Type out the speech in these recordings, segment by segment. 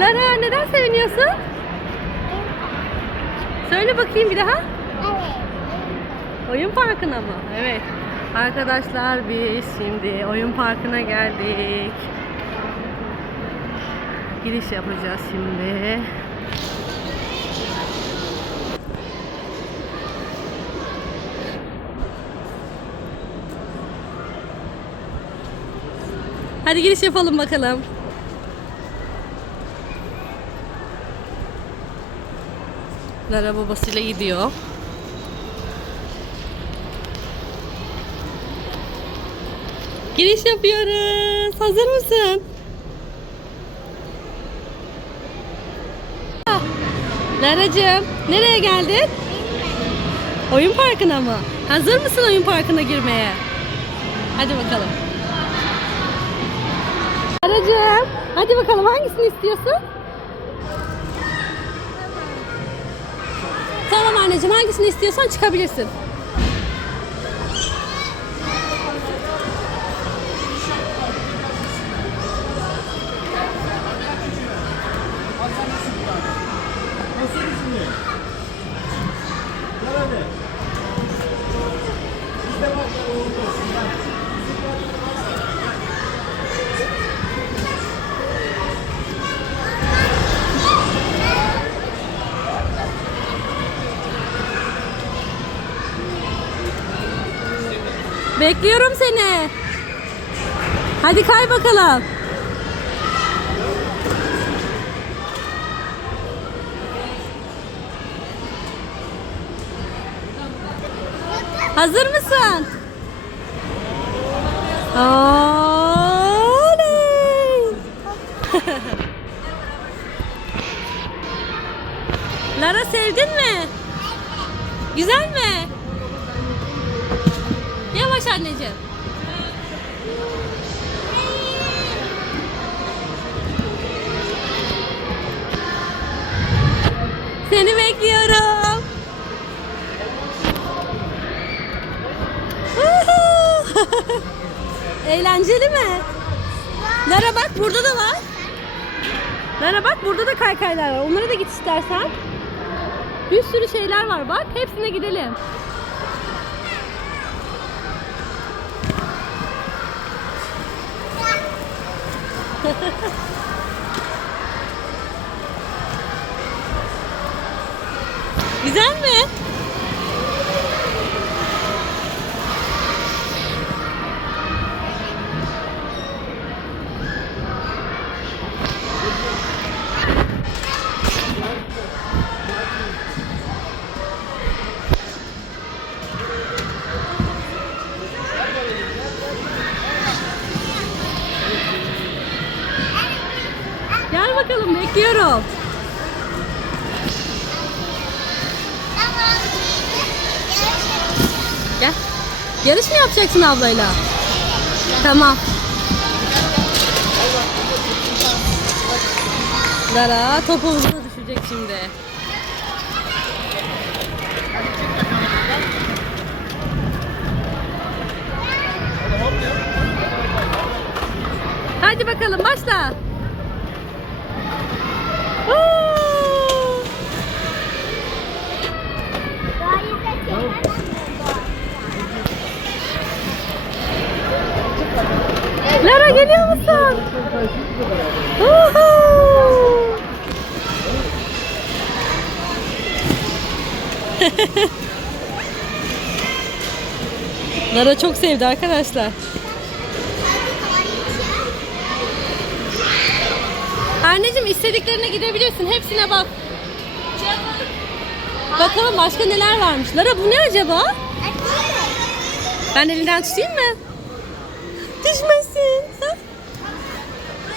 Lara neden seviniyorsun? Söyle bakayım bir daha. Oyun parkına mı? Evet. Arkadaşlar biz şimdi oyun parkına geldik. Giriş yapacağız şimdi. Hadi giriş yapalım bakalım. Lara babasıyla gidiyor. Giriş yapıyoruz. Hazır mısın? Laracığım, nereye geldin? Oyun parkına mı? Hazır mısın oyun parkına girmeye? Hadi bakalım. Laracığım, hadi bakalım hangisini istiyorsun? Anneciğim hangisini istiyorsan çıkabilirsin. Bekliyorum seni. Hadi kay bakalım. Hazır mısın? Oley! Lara sevdin mi? Güzel mi? Yavaş anneciğim. Seni bekliyorum. Eğlenceli mi? Lara bak burada da var. Lara bak burada da kaykaylar var. Onlara da git istersen. Bir sürü şeyler var bak. Hepsine gidelim. Güzel mi? Bekliyorum. Gel. Yarış mı yapacaksın ablayla? Tamam. Topu hızına düşecek şimdi. Hadi bakalım başla. Lara geliyor musun? Lara çok sevdi arkadaşlar. Anneciğim istediklerine gidebilirsin. Hepsine bak. Bakalım başka neler varmış. Lara bu ne acaba? Ben elinden tutayım mı? Düşmesin.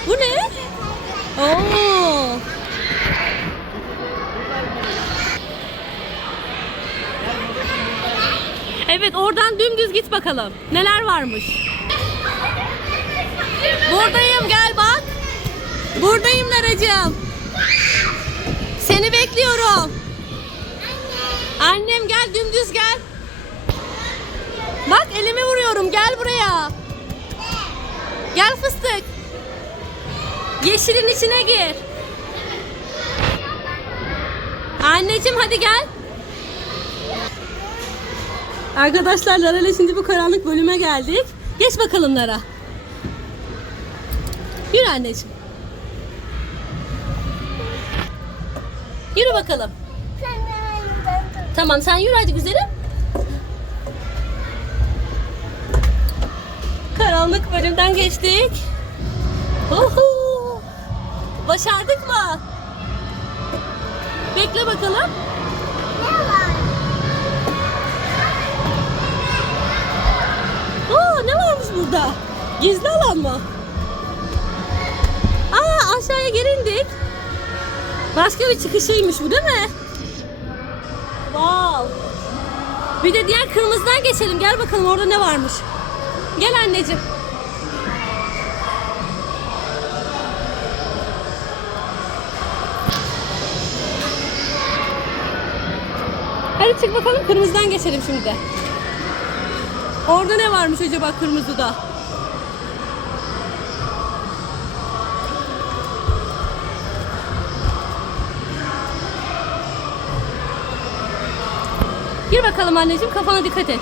Bu ne? Oo. Evet oradan dümdüz git bakalım. Neler varmış? Buradayım gel bak. Buradayım Laracığım. Seni bekliyorum. Annem gel dümdüz gel. Bak elimi vuruyorum gel buraya. Gel fıstık. Yeşilin içine gir. Anneciğim hadi gel. Arkadaşlar Lara ile şimdi bu karanlık bölüme geldik. Geç bakalım Lara. Yürü anneciğim. Yürü bakalım. Tamam sen yürü hadi güzelim. Karanlık bölümden geçtik. Uhu. Başardık mı? Bekle bakalım. Ne var? Oo, ne varmış burada? Gizli alan mı? Aa aşağıya geri indik. Başka bir çıkışıymış bu değil mi? Wow. Bir de diğer kırmızıdan geçelim. Gel bakalım orada ne varmış. Gel anneciğim. Hadi çık bakalım kırmızıdan geçelim şimdi de. Orada ne varmış acaba kırmızıda? Bakalım anneciğim kafana dikkat et.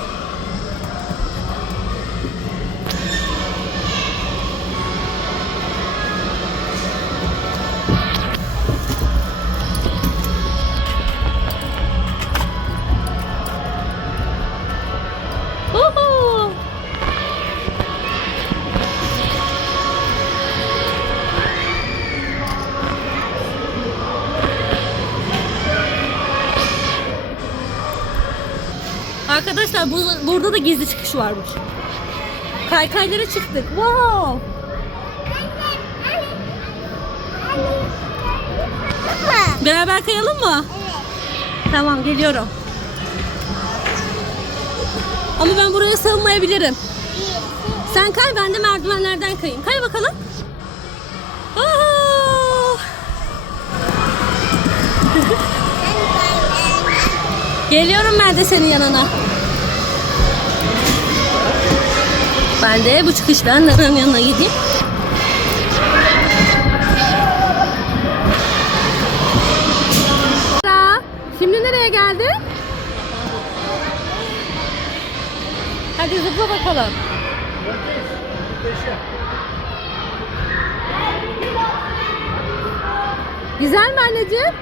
Arkadaşlar bu, burada da gizli çıkış varmış. Kaykaylara çıktık. Wow. Beraber kayalım mı? Evet. Tamam geliyorum. Ama ben buraya sığmayabilirim. Sen kay ben de merdivenlerden kayayım. Kay bakalım. Aa! Geliyorum ben de senin yanına. Ben de bu çıkıştan Nara'nın yanına gideyim. Şimdi nereye geldin? Hadi zıpla bakalım. Güzel mi anneciğim?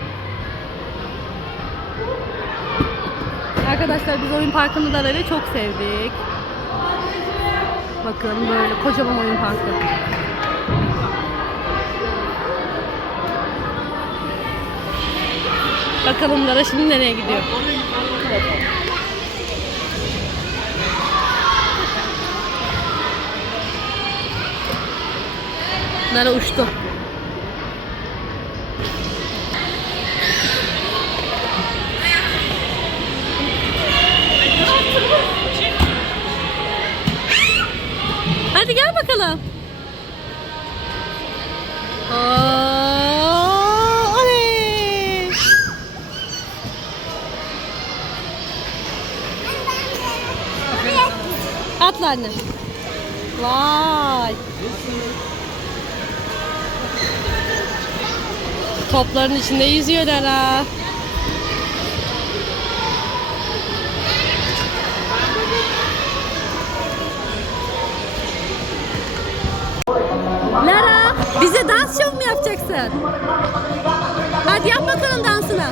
Arkadaşlar biz oyun parkını da böyle çok sevdik. Bakın böyle kocaman oyun parkı. Bakalım Lara şimdi nereye gidiyor? Lara uçtu. Atla anne. Vay. Topların içinde yüzüyorlar ha. Lara bize dans şov mu yapacaksın? Hadi yap bakalım dansını.